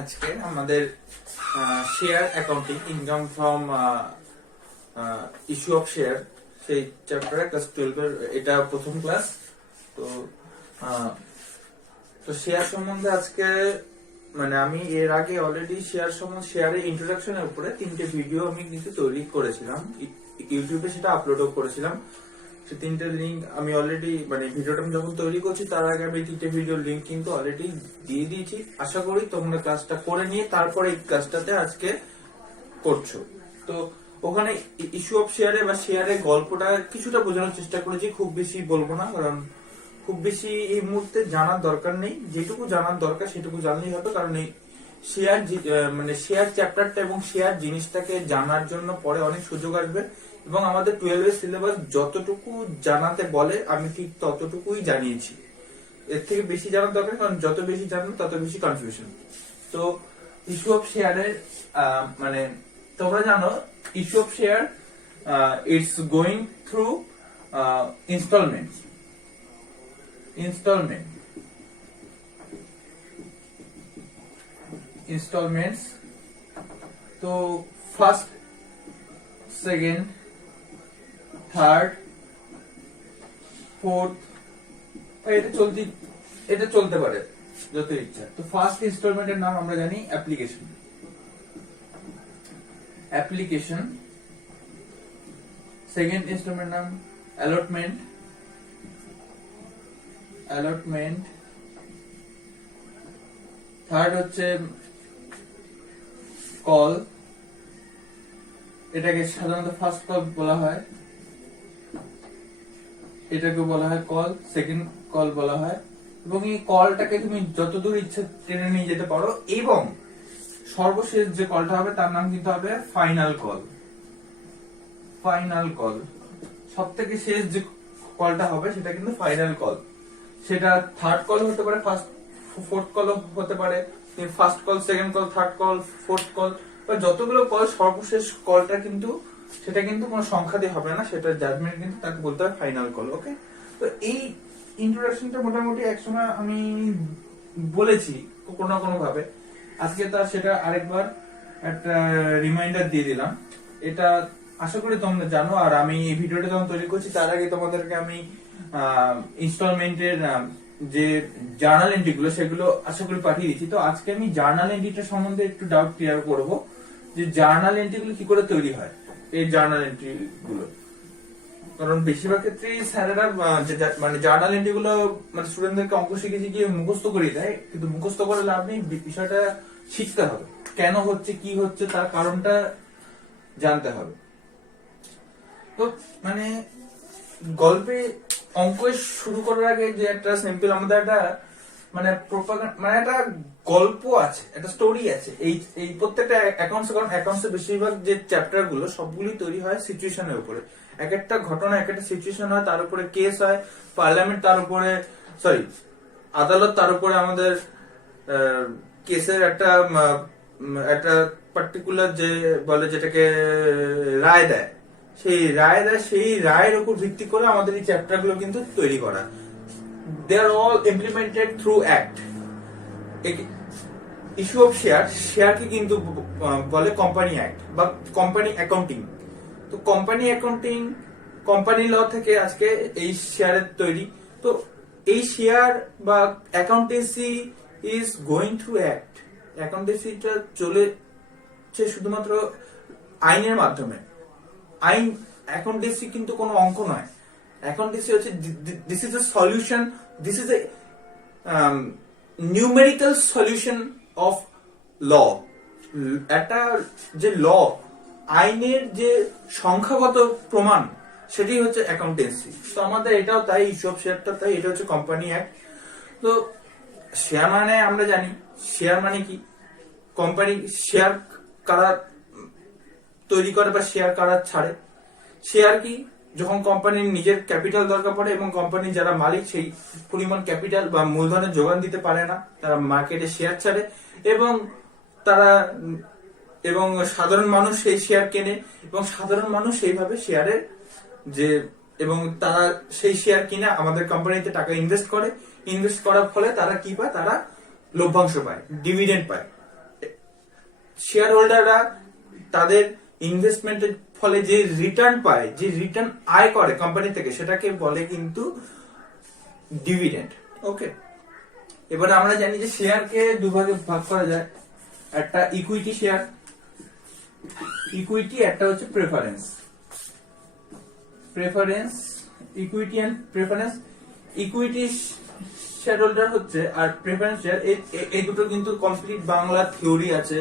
আজকে আমাদের share accounting income from issue of share সেই চ্যাপ্টারে ক্লাস 12 এর এটা প্রথম ক্লাস। তো তো শেয়ার সম্বন্ধে আজকে মানে আমি এর আগে অলরেডি শেয়ারের ইন্ট্রোডাকশনের উপরে 3টে ভিডিও আমি কিন্তু তৈরি করেছিলাম, ইউটিউবে সেটা আপলোডও করেছিলাম। সেই 3টে লিঙ্ক আমি অলরেডি মানে ভিডিওটা আমি যখন তৈরি করছি তার আগে আমি 3টে ভিডিওর লিঙ্ক কিন্তু অলরেডি দিয়ে দিয়েছি। আশা করি তোমরা ক্লাসটা করে নিয়ে তারপরে এই ক্লাসটাতে আজকে করছো। তো ওখানে ইস্যু অফ শেয়ারে বা শেয়ারের গল্পটা কিছুটা বোঝানোর চেষ্টা করেছি, খুব বেশি বলবো না, কারণ খুব বেশি এই মুহূর্তে জানার দরকার নেই। যেটুকু জানার দরকার সেটুকু জানলেই হবে, কারণ এই শেয়ার মানে শেয়ার চ্যাপ্টারটা এবং শেয়ার জিনিসটাকে জানার জন্য পরে অনেক সুযোগ আসবে। এবং আমাদের 12 এর সিলেবাস যতটুকু জানাতে বলে আমি ঠিক ততটুকুই জানিয়েছি, এর থেকে বেশি জানার দরকার, কারণ যত বেশি জানবে তত বেশি কনফিউশন। তো ইস্যু অফ শেয়ারের মানে তোমরা জানো issue of share it's going through instalments. তো ফার্স্ট, সেকেন্ড, থার্ড, ফোর্থ, এটা চলতে পারে যত ইচ্ছা। তো ফার্স্ট ইনস্টলমেন্টের নাম আমরা জানি অ্যাপ্লিকেশন। সেকেন্ড ইনস্টলমেন্ট নাম অ্যালটমেন্ট। থার্ড হচ্ছে কল, এটাকে সাধারণত ফার্স্ট কল বলা হয়, এটাকে বলা হয় কল, সেকেন্ড কল বলা হয়। এবং এই কলটাকে তুমি যতদূর ইচ্ছে টেনে নিয়ে যেতে পারো, এবং সর্বশেষ যে কলটা হবে তার নাম কিন্তু হবে ফাইনাল কল। সব থেকে শেষ যে কলটা হবে সেটা কিন্তু ফাইনাল কল। সেটা থার্ড কল হতে পারে, ফোর্থ কল হতে পারে, first call, second call, third call, fourth call, বা যতগুলো কল, সর্বশেষ কলটা কিন্তু সেটা কিন্তু কোনো সংখ্যা দিয়ে হবে না, সেটা জাজমেন্ট কিন্তু তাকে বলতে হয় ফাইনাল কল। ওকে, তো এই ইন্ট্রোডাকশনটা মোটামুটি একসময় আমি বলেছি কোনো না কোনো ভাবে। আজকে তার সেটা আরেকবার একটা রিমাইন্ডার দিয়ে দিলাম। এটা আশা করি তোমরা জানো। আর আমি এই ভিডিওটা যখন তৈরি করছি তার আগে তোমাদেরকে আমি ইনস্টলমেন্টের যে জার্নাল এন্ট্রি গুলো সেগুলো আশা করি পাঠিয়ে দিচ্ছি। তো আজকে আমি জার্নাল এন্ট্রিটা সম্বন্ধে একটু ডাউট ক্লিয়ার করব, যে জার্নাল এন্ট্রি গুলো কি করে তৈরি হয়, এই জার্নাল এন্ট্রি গুলো। কারণ বেশিরভাগ ক্ষেত্রেই স্যারেরা মানে জার্নাল এন্ট্রি গুলো মানে স্টুডেন্টদেরকে অঙ্ক শিখেছি গিয়ে মুখস্থ করিয়ে দেয়, কিন্তু মুখস্থ করে লাভ নেই, বিষয়টা শিখতে হবে, কেন হচ্ছে, কি হচ্ছে, তার কারণটা জানতে হবে। তো মানে গল্পে অঙ্ক শুরু করার আগে যে একটা সিম্পল আমাদের একটা মানে মানে একটা গল্প আছে, একটা স্টোরি আছে। এই প্রত্যেকটা অ্যাকাউন্টস, কারণ অ্যাকাউন্টসের বেশিরভাগ যে চ্যাপ্টার গুলো সবগুলি তৈরি হয় সিচুয়েশনের উপরে। এক একটা ঘটনা, এক একটা সিচুয়েশন হয়, তার উপরে কেস হয়, পার্লামেন্ট তার উপরে, আদালত তার উপরে আমাদের কেসের একটা পার্টিকুলার যে বলে যেটাকে রায় দেয়, সেই রায়ের উপর ভিত্তি করে আমাদের এই চ্যাপ্টার গুলো কিন্তু তৈরি করা। They are all implemented through act. Issue of শেয়ারকে কিন্তু বলে কোম্পানি অ্যাক্ট বা কোম্পানি অ্যাকাউন্টিং। তো কোম্পানি ল থেকে আজকে এই শেয়ারের তৈরি। তো এই শেয়ার বা accountancy is going through act. অ্যাকাউন্টেন্সিটা চলেছে শুধুমাত্র আইনের মাধ্যমে। আইন, অ্যাকাউন্টেন্সি কিন্তু কোনো অঙ্ক নয়। অ্যাকাউন্টেন্সি হচ্ছে this is a solution, this is a numerical solution of law. একটা যে ল, আইনের যে সংখ্যাগত প্রমাণ, সেটাই হচ্ছে অ্যাকাউন্টেন্সি। তো আমাদের এটাও তাই, ইস্যু শেয়ারটা তাই, এটা হচ্ছে কোম্পানি অ্যাক্ট। তো শেয়ার মানে আমরা জানি, শেয়ার মানে কি, কোম্পানি শেয়ার কারা তৈরি করে বা শেয়ার কারা ছাড়ে। শেয়ার কি, যখন কোম্পানির নিজের ক্যাপিটাল দরকার পড়ে এবং কোম্পানির যারা মালিক সেই পরিমাণ ক্যাপিটাল বা মূলধনের যোগান দিতে পারে না, তারা মার্কেটে শেয়ার ছাড়ে এবং সাধারণ মানুষ সেই শেয়ার কেনে এবং সাধারণ মানুষ সেইভাবে শেয়ারের যে এবং তারা সেই শেয়ার কিনে আমাদের কোম্পানিতে টাকা ইনভেস্ট করার ফলে তারা কি পায়, তারা লভ্যাংশ পায়, ডিভিডেন্ড পায়। শেয়ার হোল্ডাররা তাদের ইনভেস্টমেন্টের ফলে যে রিটার্ন পায়, যে রিটার্ন আয় করে কোম্পানি থেকে, সেটাকে বলে কিন্তু ডিভিডেন্ড। ওকে, এবারে আমরা জানি যে শেয়ারকে দুভাগে ভাগ করা যায়, একটা ইকুইটি শেয়ার, ইকুইটি, একটা হচ্ছে preference. Preference, equity and preference. Equity share holder হচ্ছে আর প্রেফারেন্স শেয়ার, এই দুটো কিন্তু কমপ্লিট বাংলা থিওরি আছে।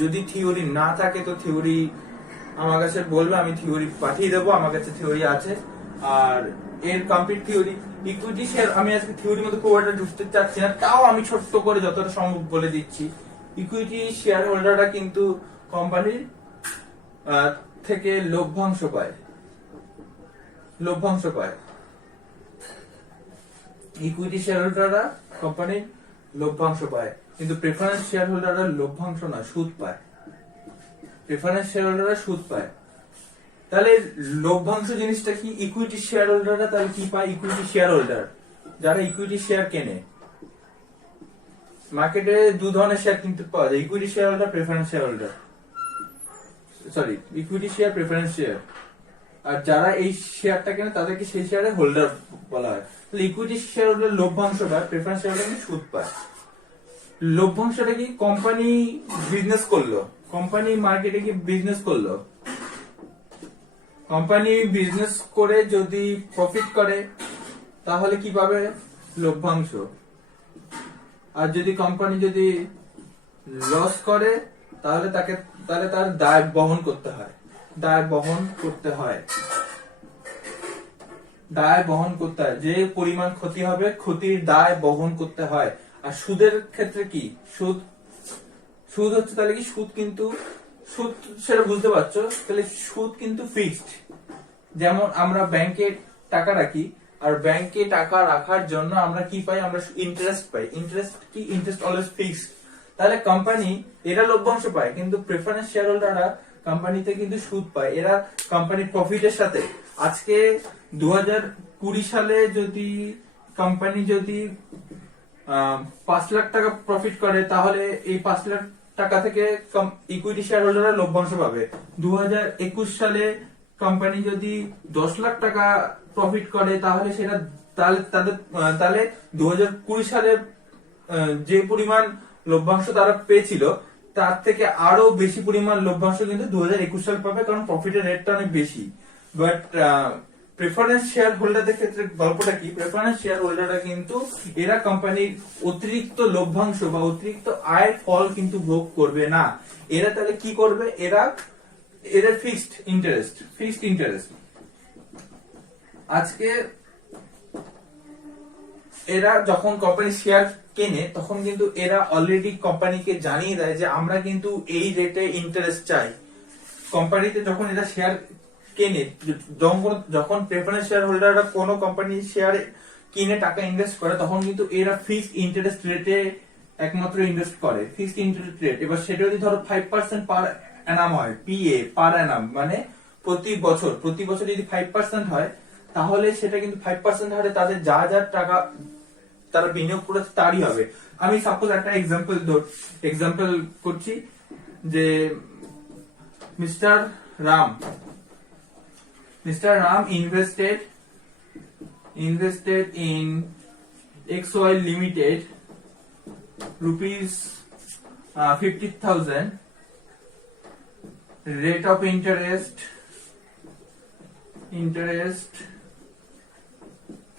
যদি থিওরি না থাকে তো থিওরি আমার কাছে বলবে, আমি থিওরি পাঠিয়ে দেবো, আমার কাছে থিওরি আছে। আর এর কমপ্লিট থিওরি, ইকুইটি শেয়ার আমি আজকে থিওরির মধ্যে খুব একটা ঢুকতে চাচ্ছি না, তাও আমি ছোট্ট করে যতটা সম্ভব বলে দিচ্ছি। ইকুইটি শেয়ার হোল্ডাররা কিন্তু কোম্পানির থেকে লভ্যাংশ পায়, লভ্যাংশ পায়। ইকুইটি শেয়ার হোল্ডাররা কোম্পানির লভ্যাংশ পায়, কিন্তু প্রেফারেন্স শেয়ার হোল্ডাররা লভ্যাংশ না, সুদ পায়। প্রেফারেন্স শেয়ার হোল্ডাররা সুদ পায়। তাহলে লভ্যাংশ জিনিসটা কি? ইকুইটি শেয়ার হোল্ডাররা তাহলে কি পায়? ইকুইটি শেয়ার হোল্ডার যারা ইকুইটি শেয়ার কেনে, মার্কেটে দু ধরনের শেয়ার কিনতে পাওয়া যায়, equity share holder, preference shareholder, sorry equity share, preference share. আর যারা এই শেয়ারটা কেনে তাদেরকে সেই শেয়ারের হোল্ডার বলা হয়। তাহলে ইকুইটি শেয়ার হোল্ডার লভ্যাংশ পায়, প্রেফারেন্স শেয়ার হোল্ডার সুদ পায়। লভ্যাংশটা কি? কোম্পানি বিজনেস করলো, কোম্পানি মার্কেটে কি বিজনেস করলো, কোম্পানি বিজনেস করে যদি প্রফিট করে তাহলে কি পাবে? লভ্যাংশ। আর যদি কোম্পানি যদি লস করে তাহলে তার দায় বহন করতে হয়, দায় বহন করতে হয়, দায় বহন করতে হয়। যে পরিমাণ ক্ষতি হবে ক্ষতির দায় বহন করতে হয়। আর সুদের ক্ষেত্রে কি? সুদ হচ্ছে তাহলে কি? সুদ কিন্তু, সুদ সেটা বুঝতে পারছো, তাহলে সুদ কিন্তু ফিক্সড। যেমন আমরা ব্যাংকে টাকা রাখি, আর ব্যাংকে টাকা রাখার জন্য আমরা কি পাই? আমরা ইন্টারেস্ট পাই। ইন্টারেস্ট কি? Interest always fixed. তাহলে কোম্পানি এরা লভ্যাংশ পায়, কিন্তু প্রেফারেন্স শেয়ার হোল্ডাররা কোম্পানিতে কিন্তু সুদ পায়। এরা কোম্পানির প্রফিটের সাথে, আজকে 2020 সালে যদি কোম্পানি যদি 5 লাখ টাকা প্রফিট করে, তাহলে এই 5 লাখ টাকা থেকে ইকুইটি শেয়ার হোল্ডাররা লভ্যাংশ পাবে। 2021 সালে কোম্পানি যদি 10 লাখ টাকা প্রফিট করে, তাহলে সেটা তাহলে 2020 সালে যে পরিমাণ লভ্যাংশ তারা পেয়েছিল তার থেকে আরো বেশি পরিমাণ লভ্যাংশ কিন্তু 2021 সাল পাবে, কারণ প্রফিটের রেটটা অনেক বেশি। বাট প্রেফারেন্স শেয়ার হোল্ডারদের ক্ষেত্রে গল্পটা কি? প্রেফারেন্স শেয়ার হোল্ডাররা কিন্তু এরা কোম্পানির অতিরিক্ত লভ্যাংশ বা অতিরিক্ত আয়ের ফল কিন্তু ভোগ করবে না। এরা তাহলে কি করবে? এরা ফিক্সড ইন্টারেস্ট। আজকে এরা যখন কোম্পানি শেয়ার কেনে, তখন কিন্তু এরা অলরেডি কোম্পানিকে জানিয়ে দেয় যে আমরা কিন্তু এই রেটে ইন্টারেস্ট চাই। কোম্পানিতে যখন এরা শেয়ার কেনে, যখন প্রেফারেন্স শেয়ার হোল্ডাররা কোনো কোম্পানি শেয়ার কিনে টাকা ইনভেস্ট করে, তখন কিন্তু এরা ফিক্সড ইন্টারেস্ট রেটে একমাত্র ইনভেস্ট করে, ফিক্সড ইন্টারেস্ট রেট। এবার সেটা যদি ধরো 5% পার অ্যানাম হয়, পিএ পার অ্যানাম, মানে প্রতি বছর যদি 5% হয়, তাহলে সেটা কিন্তু 5% হারে তাদের যা যা টাকা তারা বিনিয়োগ করেছে তারই হবে। আমি সাপোজ একটা এক্সাম্পল করছি যে mister Ram invested in XY Limited rupees 50,000, rate of interest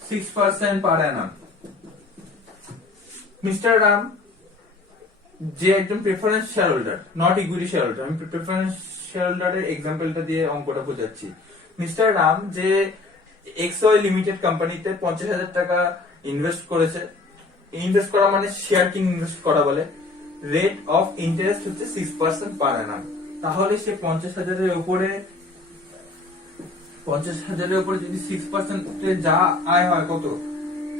6% per annum। Mister Ram যে একজন preference share holder, not equity share holder, আমি প্রেফারেন্স শেয়ার হোল্ডারের এক্সাম্পলটা দিয়ে অঙ্কটা বোঝাচ্ছি। মিস্টার রাম যে XY লিমিটেড কোম্পানিতে 50,000 টাকা ইনভেস্ট করেছে, ইনভেস্ট করা মানে শেয়ার কিনে ইনভেস্ট করা বলে, রেট অফ ইন্টারেস্ট হচ্ছে 6% পার অ্যানাম। তাহলে সে 50,000 এর উপরে যদি 6% যা আয় হয়, কত?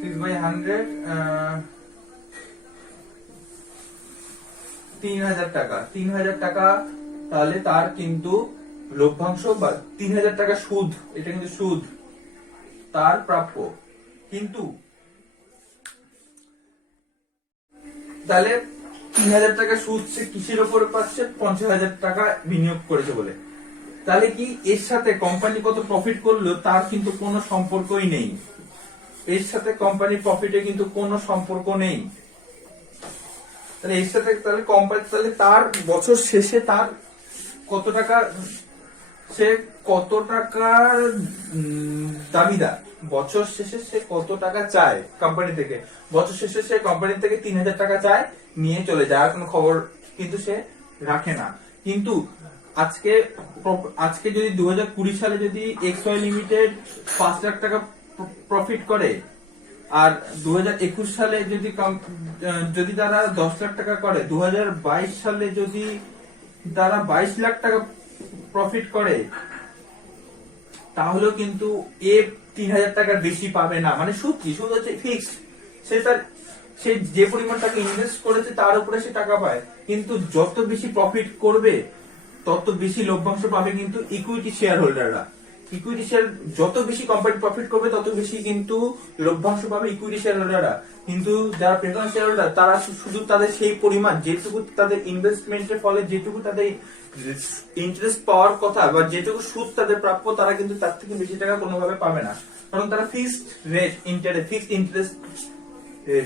6/100 3,000 টাকা। 3,000 টাকা, তাহলে তার কিন্তু লভ্যাংশ বা 3,000 টাকা সুদ, এটা কিন্তু সুদ তার প্রাপ্য। কিন্তু তাহলে 3,000 টাকা সুদ সে কিসের উপরে পাচ্ছে? 50,000 টাকা বিনিয়োগ করেছে বলে। তাহলে কি এর সাথে কোম্পানি কত প্রফিট করলো তার কিন্তু কোনো সম্পর্কই নেই। এর সাথে কোম্পানির প্রফিটে কিন্তু কোনো সম্পর্ক নেই। তাহলে এর সাথে তাহলে কোম্পানি তাহলে তার বছর শেষে তার কত টাকা, সে কত টাকার দাবিদার, বছর শেষে সে কত টাকা চায় কোম্পানি থেকে। বছর শেষে সে কোম্পানি থেকে 3,000 টাকা চায়, নিয়ে চলে যায়, আর কোনো খবর কিন্তু সে রাখে না। কিন্তু আজকে যদি 2020 সালে যদি XY লিমিটেড 5 লাখ টাকা প্রফিট করে, আর 2021 সালে যদি তারা 10 লাখ টাকা করে, 2022 সালে যদি তারা 22 লাখ টাকা প্রফিট করে, তাহলেও কিন্তু 3,000 টাকার বেশি পাবে না। মানে সুদ কি? সুদ হচ্ছে ফিক্সড, সে যে পরিমাণ টাকা ইনভেস্ট করেছে তার উপরে সে টাকা পায়। কিন্তু যত বেশি প্রফিট করবে তত বেশি লভ্যাংশ পাবে কিন্তু ইকুইটি শেয়ার হোল্ডাররা। ইকুইটি শেয়ার যত বেশি কোম্পানি প্রফিট করবে তত বেশি কিন্তু লভ্যাংশ পাবে ইকুইটি শেয়ার হোল্ডাররা। কিন্তু যারা প্রেফারেন্স শেয়ার হোল্ডার তারা শুধু তাদের সেই পরিমাণ, যেটুকু তাদের ইনভেস্টমেন্টের ফলে যেটুকু তাদের ইন্টারেস্ট পাওয়ার কথা বা যেটুকু সুদ তাদের প্রাপ্য, তারা কিন্তু তার থেকে বেশি টাকা কোনোভাবে পাবে না, কারণ তারা ফিক্সড ইন্টারেস্ট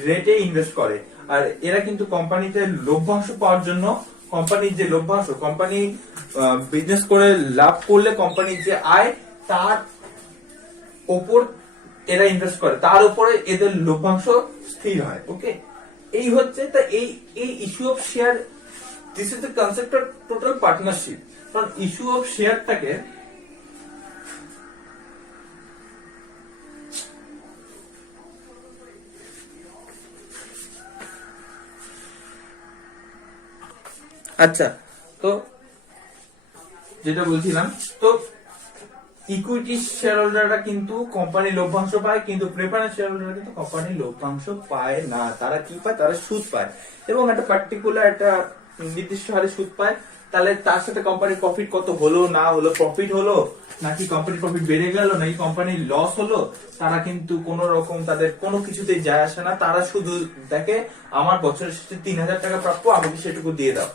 রেটে ইনভেস্ট করে। আর এরা কিন্তু কোম্পানিতে লভ্যাংশ পাওয়ার জন্য, কোম্পানির যে লভ্যাংশ, কোম্পানি বিজনেস করে লাভ করলে কোম্পানির যে আয় তার ওপর এরা ইনভেস্ট করে, তার উপরে এদের লভ্যাংশ স্থির হয়। ওকে, এই হচ্ছে তা এই issue of share, this is the concept of total partnership. কারণ ইস্যু অফ শেয়ারটাকে আচ্ছা, তো যেটা বলছিলাম, তো ইকুইটি শেয়ার হোল্ডাররা কিন্তু কোম্পানির লভ্যাংশ পায়, কিন্তু প্রেফারেন্স শেয়ার হোল্ডাররা কিন্তু কোম্পানির লভ্যাংশ পায় না। তারা কি পায়? তারা সুদ পায়, এবং একটা পার্টিকুলার একটা নির্দিষ্ট হারে সুদ পায়। তাহলে তার সাথে কোম্পানির প্রফিট কত হলো না হলো, প্রফিট হলো নাকি কোম্পানির প্রফিট বেড়ে গেল নাকি কোম্পানির লস হলো, তারা কিন্তু কোন রকম তাদের কোনো কিছুতেই যায় আসে না। তারা শুধু দেখে আমার বছরের শেষে 3,000 টাকা প্রাপ্য, আমাকে সেটুকু দিয়ে দাও,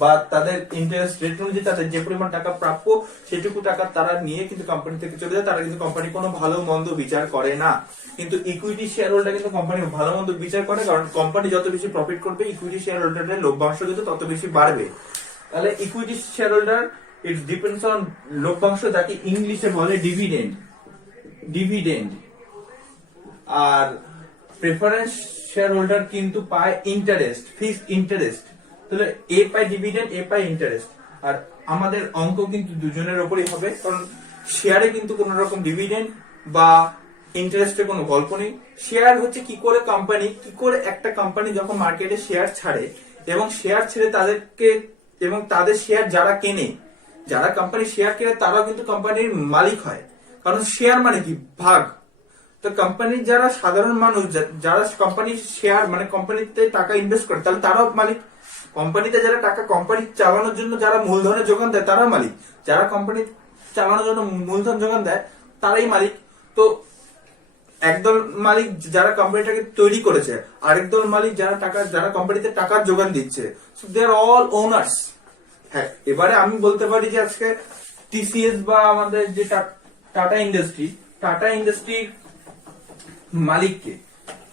বা তাদের ইন্টারেস্ট রেট অনুযায়ী তাদের যে পরিমাণ টাকা প্রাপ্য সেটুকু টাকা তারা নিয়ে কিন্তু কোম্পানি থেকে চলে যায়। তারা কিন্তু কোম্পানি কোনো ভালো মন্দ বিচার করে না। কিন্তু ইকুইটি শেয়ার হোল্ডার কিন্তু কোম্পানি ভালো মন্দ বিচার করে, কারণ কোম্পানি যত বেশি প্রফিট করবে ইকুইটি শেয়ার হোল্ডারের লভ্যাংশ কিন্তু তত বেশি বাড়বে। তাহলে equity share holder it depends on লভ্যাংশ, যাকে ইংলিশে বলে ডিভিডেন্ড। আর প্রেফারেন্স শেয়ার হোল্ডার কিন্তু পায় ইন্টারেস্ট, ফিক্সড ইন্টারেস্ট। তাহলে এ পায় ডিভিডেন্ড, এ পায় ইন্টারেস্ট। আর আমাদের অঙ্ক কিন্তু দুজনের উপরই হবে, কারণ শেয়ারে কিন্তু কোন রকম ডিভিডেন্ড বা ইন্টারেস্টের কোনো গল্প নেই। শেয়ার হচ্ছে কি করে একটা কোম্পানি যখন মার্কেটে শেয়ার ছাড়ে, এবং শেয়ার ছেড়ে তাদেরকে, এবং তাদের শেয়ার যারা কেনে, যারা কোম্পানির শেয়ার কেনে তারাও কিন্তু কোম্পানির মালিক হয়, কারণ শেয়ার মানে কি? ভাগ। তো কোম্পানির যারা সাধারণ মানুষ, যারা কোম্পানির শেয়ার মানে কোম্পানিতে টাকা ইনভেস্ট করে, তাহলে তারাও মালিক। কোম্পানিতে যারা টাকা কোম্পানি চালানোর জন্য যারা মূলধনের যোগান দেয় তারা মালিক, যারা কোম্পানি চালানোর জন্য মূলধন যোগান দেয় তারাই মালিক। তো একদল মালিক যারা কোম্পানিটাকে তৈরি করেছে, আরেক দল মালিক যারা কোম্পানিতে টাকার যোগান দিচ্ছে। So they are all owners. হ্যাঁ, এবারে আমি বলতে পারি যে আজকে টিসিএস বা আমাদের যে টাটা ইন্ডাস্ট্রির মালিককে,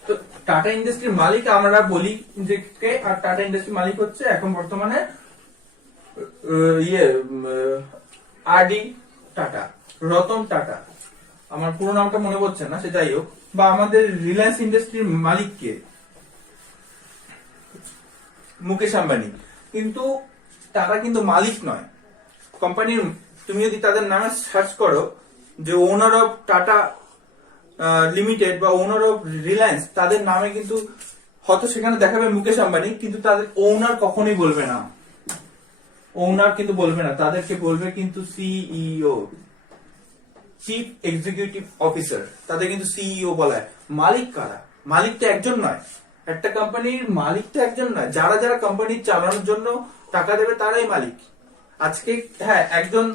তো টাটা ইন্ডাস্ট্রির মালিক আমরা বলি যে কে, আর টাটা ইন্ডাস্ট্রির মালিক হচ্ছে এখন বর্তমানে আরডি টাটা, রতন টাটা, আমার পুরো নামটা মনে পড়ছে না, সে যাই হোক। বা আমাদের রিলায়েন্স ইন্ডাস্ট্রির মালিক কে? মুকেশ আম্বানি। কিন্তু তারা কিন্তু মালিক নয় কোম্পানির। তুমি যদি তাদের নামে সার্চ করো যে ওনার অফ টাটা লিমিটেড বা ওনার অফ রিলায়েন্স, তাদের নামে কিন্তু হয়তো সেখানে দেখাবে মুকেশ আম্বানি, কিন্তু তাদের ওনার কখনোই বলবে না, তাদেরকে বলবে কিন্তু সিইও, চিফ এক্সিকিউটিভ অফিসার। তাদের কিন্তু সিইও বলা হয়। মালিক কারা? মালিক তো একজন নয়, একটা কোম্পানির মালিক তো একজন নয়। যারা যারা কোম্পানি চালানোর জন্য টাকা দেবে তারাই মালিক। আজকে হ্যাঁ, একজন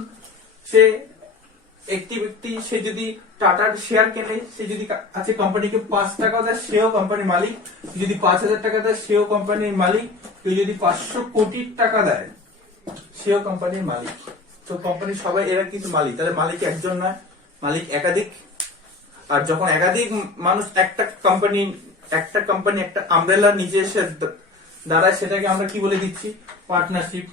একটি ব্যক্তি সে যদি টাটার শেয়ার কেনে, সে যদি আজকে কোম্পানিকে 5 টাকা দেয় সেও কোম্পানির মালিক, যদি 5,000 টাকা দেয় সেও কোম্পানির মালিক, কেউ যদি 500 কোটি টাকা দেয়, সেও কোম্পানির মালিক। তো কোম্পানির সবাই এরা কিন্তু মালিক। তাহলে মালিক একজন নয়, মালিক একাধিক। আর যখন একাধিক মানুষ একটা কোম্পানি একটা আমব্রেলার নিচে এসে দাঁড়ায়, সেটাকে আমরা কি বলে দিচ্ছি? পার্টনারশিপ,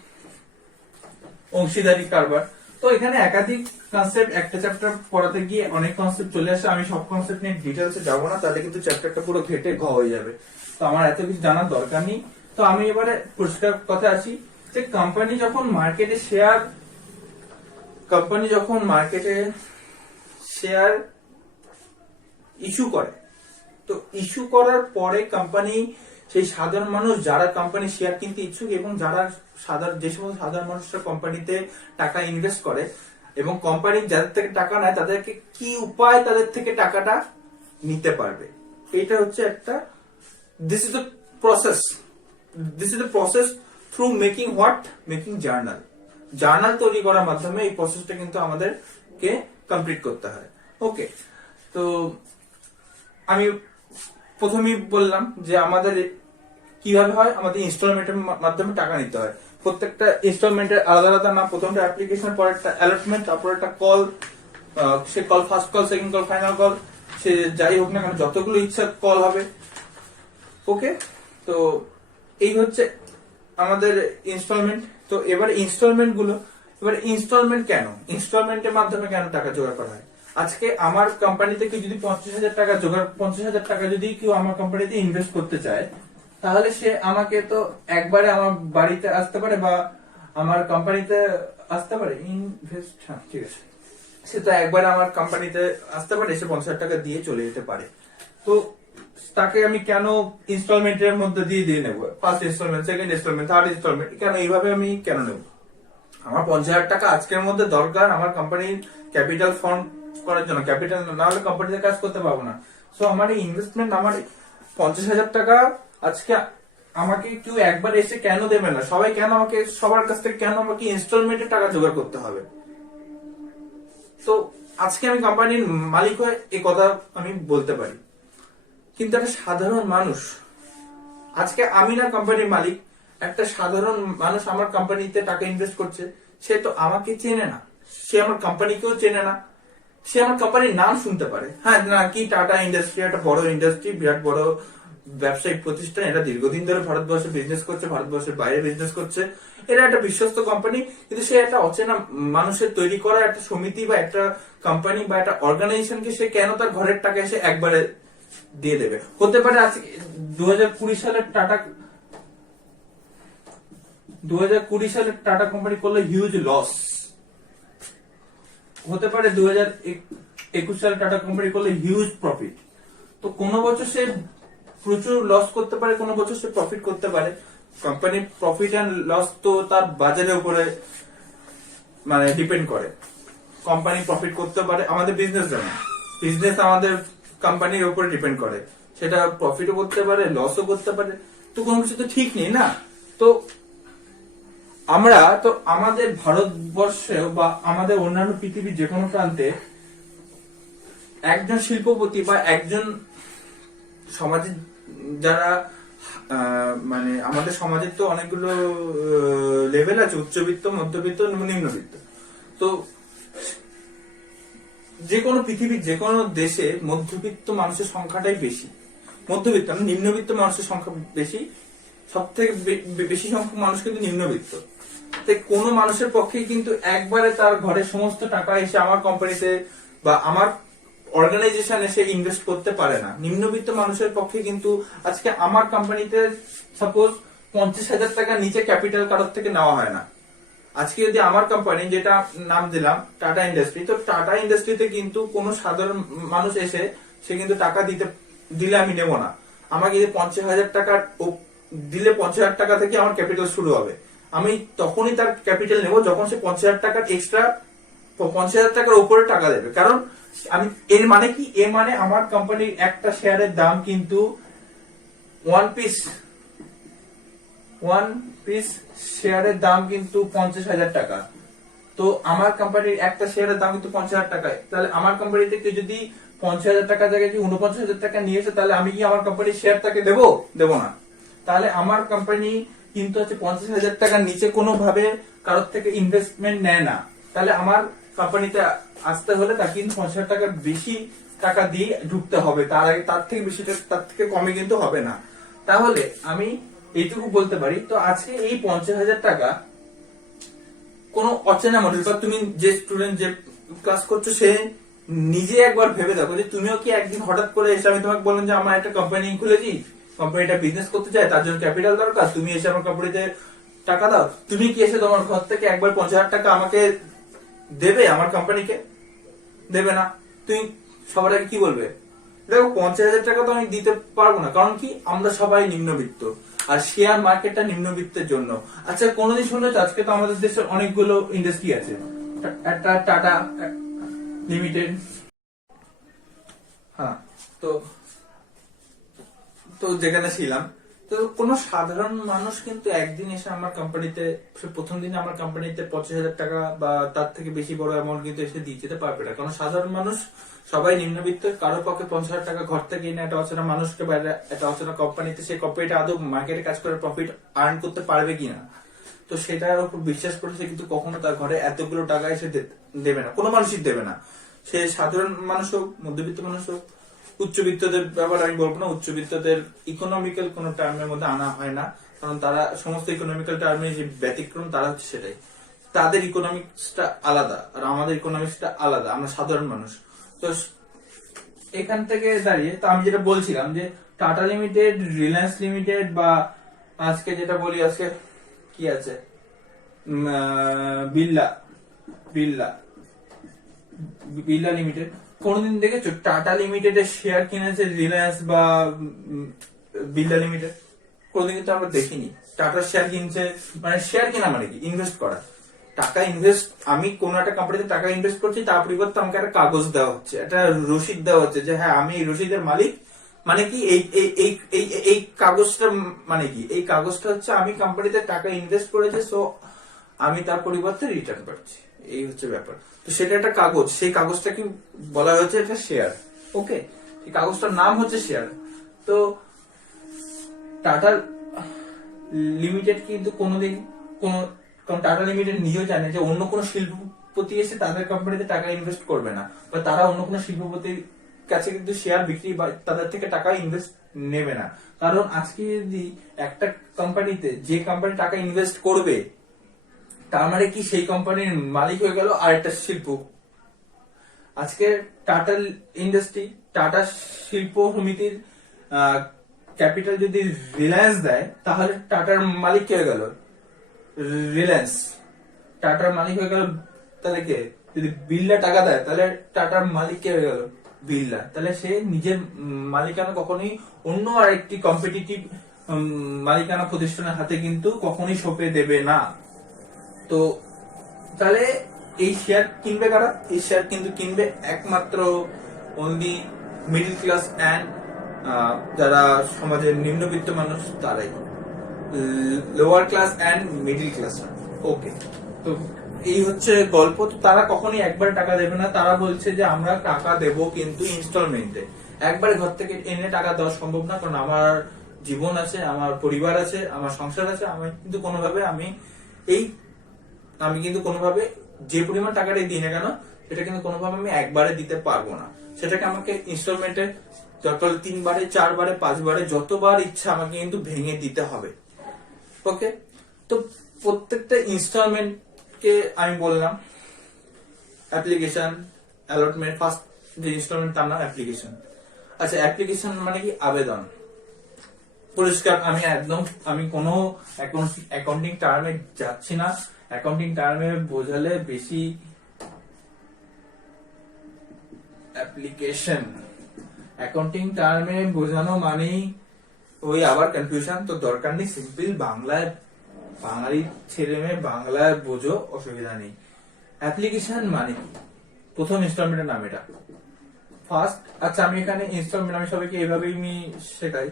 অংশীদারি কারবার। তো এখানে একাধিক কনসেপ্ট, একটা চ্যাপ্টার পড়াতে গিয়ে অনেক কনসেপ্ট চলে আসে। আমি সব কনসেপ্ট নিয়ে ডিটেলসে যাবো না, তাহলে কিন্তু চ্যাপ্টারটা পুরো ঘেটে হয়ে যাবে। তো আমার এত কিছু জানার দরকার নেই। তো আমি এবারে পরিষ্কার কথা আসি যে কোম্পানি যখন মার্কেটে শেয়ার ইস্যু করে, তো ইস্যু করার পরে কোম্পানি, সেই সাধারণ মানুষ যারা কোম্পানি শেয়ার কিনতে ইচ্ছুক এবং যারা যে সমস্ত সাধারণ মানুষরা কোম্পানিতে টাকা ইনভেস্ট করে এবং কোম্পানি যাদের থেকে টাকা নেয়, তাদেরকে কি উপায় তাদের থেকে টাকাটা নিতে পারবে, এটা হচ্ছে একটা this is the process through making journal তৈরি করার মাধ্যমে এই প্রসেসটা কিন্তু আমাদেরকে কমপ্লিট করতে হয়। ওকে, তো আমি প্রথমেই বললাম যে আমাদের কিভাবে হয়, আমাদের ইনস্টলমেন্টের মাধ্যমে টাকা নিতে হয়। প্রত্যেকটা ইনস্টলমেন্টের আলাদা আলাদা নাম। প্রথমটা অ্যাপ্লিকেশন, পরে একটা অ্যালটমেন্ট, তারপর একটা কল। সে call first call, second call, final call, সে যাই হোক না কেন, যতগুলো ইচ্ছা কল হবে। ওকে, তো এই হচ্ছে আমাদের ইনস্টলমেন্ট। তো এবার ইনস্টলমেন্ট কেন, ইনস্টলমেন্টের মাধ্যমে কেন টাকা জোগাড় করা হয়? আজকে আমার কোম্পানিতে কেউ যদি 50,000 টাকা যদি কেউ আমার কোম্পানিতে ইনভেস্ট করতে চায়, তাহলে সে আমাকে তো একবারে আমার বাড়িতে আসতে পারে বা আমার কোম্পানিতে আসতে পারে, ঠিক আছে, সে তো একবারে আমার কোম্পানিতে আসতে পারে, সে 50,000 টাকা দিয়ে চলে যেতে পারে। তো তাকে আমি কেন ইনস্টলমেন্টের মধ্যে দিয়ে নেবো? First instalment, second instalment, third instalment, কেন এইভাবে আমি কেন নেবো? আমার 50,000 টাকা আজকের মধ্যে দরকার আমার কোম্পানির ক্যাপিটাল ফান্ড করার জন্য। ক্যাপিটাল না হলে কোম্পানিতে কাজ করতে পারবো না। সো আমার এই ইনভেস্টমেন্ট, আমার 50,000 টাকা আজকে আমাকে কেউ একবার এসে কেন দেবে না? সবাই কেন আমাকে, সবার কাছ থেকে কেন আমাকে ইনস্টলমেন্টে টাকা জোগাড় করতে হবে? তো আজকে আমি কোম্পানির মালিক হয়ে এই কথা আমি বলতে পারি, কিন্তু একটা সাধারণ মানুষ, আজকে আমি না কোম্পানির মালিক, একটা সাধারণ মানুষ আমার কোম্পানিতে টাকা ইনভেস্ট করছে, সে তো আমাকে চেনে না, সে আমার কোম্পানিকেও চেনে না। সে আমার কোম্পানির নাম শুনতে পারে, হ্যাঁ না কি টাটা ইন্ডাস্ট্রি একটা বড় ইন্ডাস্ট্রি, বিরাট বড় ব্যবসায়িক প্রতিষ্ঠান, এটা দীর্ঘদিন ধরে ভারতবর্ষে বিজনেস করছে, ভারতবর্ষের বাইরে বিজনেস করছে, এটা একটা বিশ্বস্ত কোম্পানি। কিন্তু সে একটা অচেনা মানুষের তৈরি করা একটা সমিতি বা একটা কোম্পানি বা একটা অর্গানাইজেশনকে সে কেন তার ঘরের টাকা এসে একবারে দিয়ে দেবে? হতে পারে আজকে 2020 সালের টাটা কোম্পানি করলো হিউজ লস, হতে পারে 2021 সালে টাটা কোম্পানি করলে হিউজ প্রফিট। তো কোন বছর সে প্রচুর লস করতে পারে, কোন বছর সে প্রফিট করতে পারে। কোম্পানির প্রফিট এন্ড লস তো তার বাজারের উপরে মানে ডিপেন্ড করে। কোম্পানি প্রফিট করতে পারে, আমাদের বিজনেস আমাদের কোম্পানির উপরে ডিপেন্ড করে, সেটা প্রফিটও করতে পারে, লসও করতে পারে। তো কোনো কিছু তো ঠিক নেই না। তো আমরা তো আমাদের ভারতবর্ষে বা আমাদের অন্যান্য পৃথিবীর যে কোনো প্রান্তে একজন শিল্পপতি বা একজন সমাজে যারা মানে আমাদের সমাজের তো অনেকগুলো লেভেল আছে, উচ্চবিত্ত, মধ্যবিত্ত, নিম্নবিত্ত। তো যে কোনো পৃথিবীর যে কোনো দেশে মধ্যবিত্ত মানুষের সংখ্যাটাই বেশি, মধ্যবিত্ত না, নিম্নবিত্ত মানুষের সংখ্যা বেশি। সব থেকে বেশি সংখ্যক মানুষ কিন্তু নিম্নবিত্ত। তাই কোনো মানুষের পক্ষে কিন্তু একবারে তার ঘরের সমস্ত টাকা এসে আমার কোম্পানিতে বা আমার অর্গানাইজেশন এসে ইনভেস্ট করতে পারে না। নিম্নবিত্ত মানুষের পক্ষে কিন্তু আজকে আমার কোম্পানিতে সাপোজ 50,000 টাকার নিচে ক্যাপিটাল কারোর থেকে নেওয়া হয় না। আজকে যদি আমার কোম্পানি, যেটা নাম দিলাম টাটা ইন্ডাস্ট্রি, তো টাটা ইন্ডাস্ট্রিতে কিন্তু কোনো সাধারণ মানুষ এসে সে কিন্তু টাকা দিলে আমি নেব না। আমাকে যদি 50,000 টাকা দিলে 50,000 টাকা থেকে আমার ক্যাপিটাল শুরু হবে। আমি তখনই তার ক্যাপিটাল নেব যখন সে 50,000 টাকার এক্সট্রা 50,000 টাকার উপরে টাকা দেবে। কারণ আমি এর মানে কি, এর মানে আমার কোম্পানির একটা শেয়ারের দাম কিন্তু ওয়ান পিস শেয়ারের দাম কিন্তু 50,000 টাকা। তো আমার কোম্পানির একটা শেয়ারের দাম কিন্তু 50,000 টাকায়। তাহলে আমার কোম্পানি থেকে যদি 50,000 টাকা জায়গায় 49,000 টাকা নিয়েছে, তাহলে আমি কি আমার কোম্পানির শেয়ার তাকে দেবো না? তাহলে আমার কোম্পানি কিন্তু হচ্ছে 50,000 টাকার নিচে কোনো ভাবে কারোর থেকে ইনভেস্টমেন্ট নেয় না, তাহলে আমার কোম্পানিতে আসতে হলে তাকে কিন্তু 50,000 টাকার বেশি টাকা দিয়ে ঢুকতে হবে, তার আগে তার থেকে বেশি, তার থেকে কমে কিন্তু হবে না। তাহলে আমি এইটুকু বলতে পারি, তো আজকে এই 50,000 টাকা কোনো অচেনা মডেল, বা তুমি যে স্টুডেন্ট যে ক্লাস করছো সে নিজে একবার ভেবে দেখো যে তুমিও কি একদিন হঠাৎ করে এসে আমি তোমাকে বললাম যে আমার একটা কোম্পানি খুলেছি, কোম্পানিটা বিজনেস করতে চাই, তার জন্য ক্যাপিটাল দরকার, তুমি এসে আমার কোম্পানিতে টাকা দাও, তুমি কি এসে তোমার ঘর থেকে একবার 50,000 টাকা আমাকে দেবে? আমার কোম্পানিকে দেবে না। তুমি সবার আগে কি বলবে? দেখো 50,000 টাকা তো আমি দিতে পারবো না, কারণ কি আমরা সবাই নিম্নবিত্ত, আর শেয়ার মার্কেটটা নিম্নবিত্তের জন্য। আচ্ছা কোনোদিন শুনলে আজকে তো আমাদের দেশের অনেকগুলো ইন্ডাস্ট্রি আছে, একটা টাটা লিমিটেড, হ্যাঁ, তো তো যেখানে ছিলাম, তো কোনো সাধারণ মানুষ কিন্তু একদিন এসে আমার কোম্পানিতে, প্রথম দিনে আমার কোম্পানিতে 50,000 টাকা বা তার থেকে বেশি বড় অ্যামাউন্ট কিন্তু এসে দিয়ে যেতে পারবে না, কারণ সাধারণ মানুষ সবাই নিম্নবিত্ত, কারো পক্ষে 50,000 টাকা ঘর থেকে এনে একটা অচেনা মানুষকে বাইরে একটা অচেনা কোম্পানিতে, সেই কোম্পানিটা আদৌ মার্কেটে কাজ করে প্রফিট আর্ন করতে পারবে কিনা, তো সেটার উপর বিশ্বাস করে সে কিন্তু কখনো তার ঘরে এতগুলো টাকা এসে দেবে না, কোনো মানুষই দেবে না। সে সাধারণ মানুষ হোক, মধ্যবিত্ত মানুষ হোক, উচ্চবিত্তদের ব্যাপার আমি বলবো না, উচ্চবিত্তদের ইকোনমিক্যাল কোনো টার্মের মধ্যে আনা হয় না, কারণ তারা সমস্ত ইকোনমিক্যাল টার্মে যে ব্যতিক্রম তারা হচ্ছে সেটাই, তাদের ইকোনমিক্সটা আলাদা আর আমাদের ইকোনমিক্সটা আলাদা, আমরা সাধারণ মানুষ। তো এখান থেকে দাঁড়িয়ে তো আমি যেটা বলছিলাম যে টাটা লিমিটেড, রিলায়েন্স লিমিটেড, বা আজকে যেটা বলি আজকে কি আছে, বিড়লা বিড়লা বিড়লা লিমিটেড, কোনদিন দেখেছো টাটা লিমিটেডের শেয়ার কিনেছে রিলায়েন্স বা বিড়লা লিমিটেড? কোনদিন কিন্তু আমরা দেখিনি। টাটার শেয়ার কিনছে, মানে শেয়ার কেনা মানে কি? ইনভেস্ট করা, টাকা ইনভেস্ট, আমি কোন একটা কোম্পানিতে টাকা ইনভেস্ট করছি, তার পরিবর্তে আমাকে একটা কাগজ দেওয়া হচ্ছে, একটা রসিদ দেওয়া হচ্ছে যে হ্যাঁ আমি এই রসিদের মালিক। মানে কি এই এই এই এই এই কাগজটা মানে কি? এই কাগজটা হচ্ছে আমি কোম্পানিতে টাকা ইনভেস্ট করেছি, সো আমি তার পরিবর্তে রিটার্ন পাচ্ছি, এই হচ্ছে ব্যাপার। তো সেটা একটা কাগজ, সেই কাগজটা কি বলা হয়েছে এটা শেয়ার, ওকে, এই কাগজটার নাম হচ্ছে শেয়ার। তো টাটা লিমিটেড কিন্তু কোনোদিন কোন, কারণ টাটা লিমিটেড নিজেও জানে যে অন্য কোনো শিল্পপতি এসে তাদের কোম্পানিতে টাকা ইনভেস্ট করবে না, বা তারা অন্য কোনো শিল্পপতির কাছে কিন্তু শেয়ার বিক্রি বা তাদের থেকে টাকা ইনভেস্ট নেবে না, কারণ আজকে যদি একটা কোম্পানিতে যে কোম্পানি টাকা ইনভেস্ট করবে, তার মানে কি সেই কোম্পানির মালিক হয়ে গেল আরেকটা শিল্প। আজকে টাটা ইন্ডাস্ট্রি, টাটা শিল্প সমিতির ক্যাপিটাল যদি রিলায়েন্স দেয়, তাহলে টাটার মালিক কে হয়ে গেল? রিলায়েন্স। টাটার মালিক হয়ে গেল তাহলে কে? যদি বিড়লা টাকা দেয় তাহলে টাটার মালিক কে হয়ে গেল? বিড়লা। তাহলে সে নিজের মালিকানা কখনোই অন্য আরেকটি কম্পিটিটিভ মালিকানা প্রতিষ্ঠানের হাতে কিন্তু কখনোই সঁপে দেবে না। তো তাহলে এই শেয়ার কিনবে কারা? এই শেয়ার কিন্তু কিনবে একমাত্র অনলি মিডল ক্লাস অ্যান্ড যারা সমাজের নিম্নবিত্ত মানুষ, তারাই, lower class and middle class. Okay, তো এই হচ্ছে গল্প। তো তারা কখনোই একবার টাকা দেবে না, তারা বলছে যে আমরা টাকা দেব কিন্তু ইনস্টলমেন্টে, একবারে ঘর থেকে এনে টাকা দেওয়া সম্ভব না, কারণ আমার জীবন আছে, আমার পরিবার আছে, আমার সংসার আছে, আমি কিন্তু কোনোভাবে যে পরিমাণ টাকাটাই দিই না কেন সেটা কিন্তু কোনোভাবে আমি একবারে দিতে পারবো না, সেটাকে আমাকে ইনস্টলমেন্টে যত 3 বারে 4 বারে 5 বারে যতবার ইচ্ছা আমাকে কিন্তু ভেঙে দিতে হবে। ওকে, তো প্রত্যেকটা ইনস্টলমেন্ট কে আমি বললাম অ্যাপ্লিকেশন, অ্যালটমেন্ট, ফার্স্ট যে ইনস্টলমেন্ট তার নাম অ্যাপ্লিকেশন। আচ্ছা, অ্যাপ্লিকেশন মানে কি? আবেদন। পরিষ্কার, আমি কোনো অ্যাকাউন্টিং টার্মে যাচ্ছি না, অ্যাকাউন্টিং টার্মে বোঝালে বেশি অ্যাপ্লিকেশন, অ্যাকাউন্টিং টার্মে বোঝানো মানেই ওই আবার কনফিউশন, তো দরকার নেই, সিম্পল বাংলায়, বাঙালি ছেলে মেয়ে বাংলায় বোঝো, অসুবিধা নেই। অ্যাপ্লিকেশন মানে কি? প্রথম ইনস্টলমেন্টের নাম এটা, ফার্স্ট। আচ্ছা, আমি এখানে ইনস্টলমেন্ট আমি সবাইকে এইভাবেই আমি শেখাই,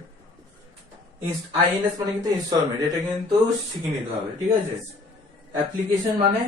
আইএনএস মানে কিন্তু ইনস্টলমেন্ট, এটা কিন্তু শিখে নিতে হবে, ঠিক আছে? অ্যাপ্লিকেশন মানে